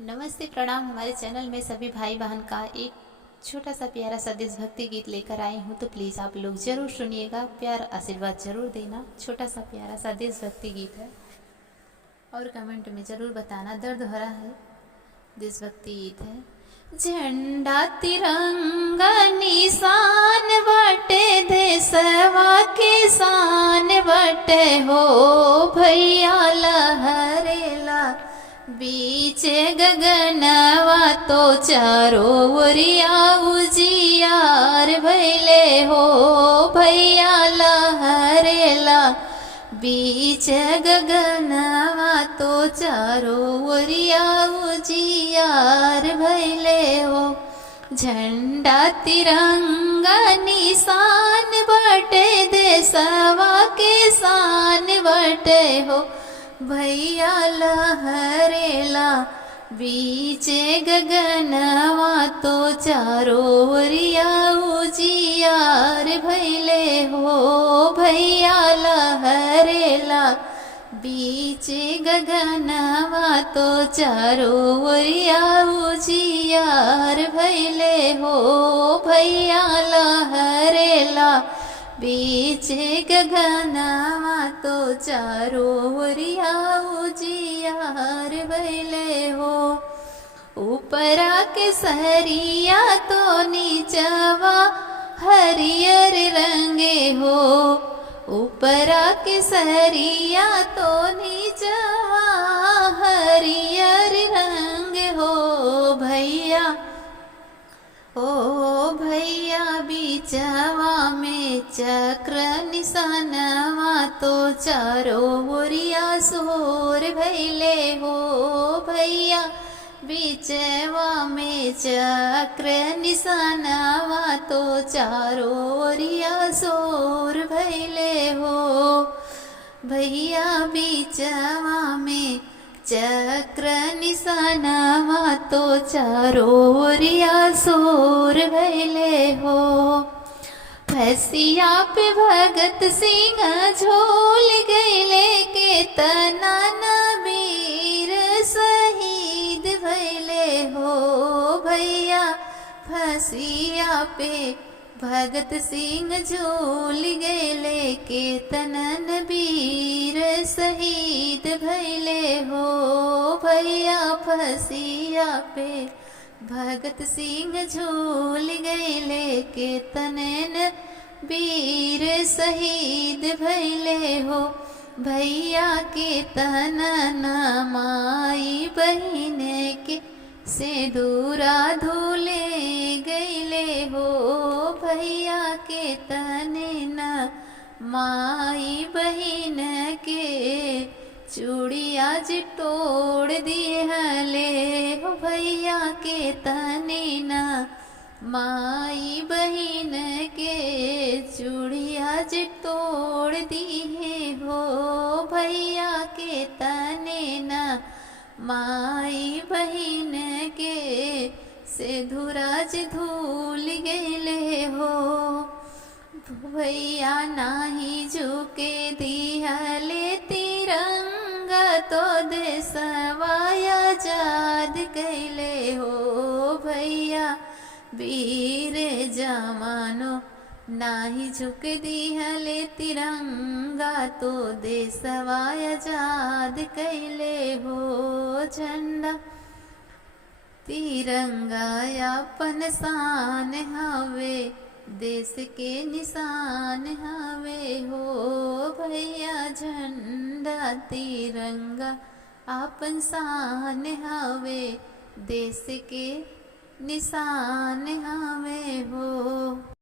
नमस्ते प्रणाम। हमारे चैनल में सभी भाई बहन का एक छोटा सा प्यारा सा देशभक्ति गीत लेकर आई हूँ, तो प्लीज़ आप लोग ज़रूर सुनिएगा, प्यार आशीर्वाद ज़रूर देना। छोटा सा प्यारा सा देशभक्ति गीत है और कमेंट में ज़रूर बताना, दर्द भरा है देशभक्ति गीत है। झंडा तिरंगा निशान बटे, देशवा के शान बटे हो भैया लहरेला बीच गगनवा, तो चारों ओरिया उजियार भैले हो भैया लहरेला बीच गगनवा, तो चारों ओरिया उजियार भैले हो। झंडा तिरंगा निशान बटे, देशवा के शान बटे हो भैया लहरेला बीच गगनवा, तो चारों ओरिया उजियार भैले हो भैया लहरेला बीच गगनवा, तो चारों ओरिया उजियार भैले हो भैया लहरेला बीच गगनवा, तो चारों ओरिया उजियार भैले हो। ऊपरा के सहरिया तो नीचवा हरियर रंगे हो, ऊपरा के सहरिया तो नीचवा हरियर रंग हो भैया ओ भैया बीचवा में चक्र निशानवा, तो चारों ओरिया सोर भैले हो भैया बीचवा में चक्र निशानवा, तो चारों ओरिया सोर भैले हो भैया बीचवा में चक्र निशानवा, तो चारों ओरिया सोर भैले हो। फसिया पे भगत सिंह झोल गैले के तना वीर शहीद भैले हो भैया फसिया पे भगत सिंह झोल गैले के तनन वीर शहीद भैले हो भैया फसिया पे भगत सिंह झोल गैले के तनन वीर शहीद भैले हो भैया के तनन माई बहिन के सिंदूरा धुले गैले हो भैया के तनन माई बहिन के चूड़िया जी तोड़ दिहले हो भैया के तनन माई बहिन के चूड़िया जी तोड़ दिए हो भैया के तनन माई बहिन के सिंदूराज धूल गैले हो भैया नाही झुके दिहले तिरंगा, तो देशवा आजाद कैले हो भैया वीर जवानो नाही झुक दिहले तिरंगा, तो देशवा आजाद कैले हो। झंडा तिरंगा अपन शान हवे, देश के निशान हवे हो भैया झंडा तिरंगा अपन शान हवे, देश के निशान हवे हो।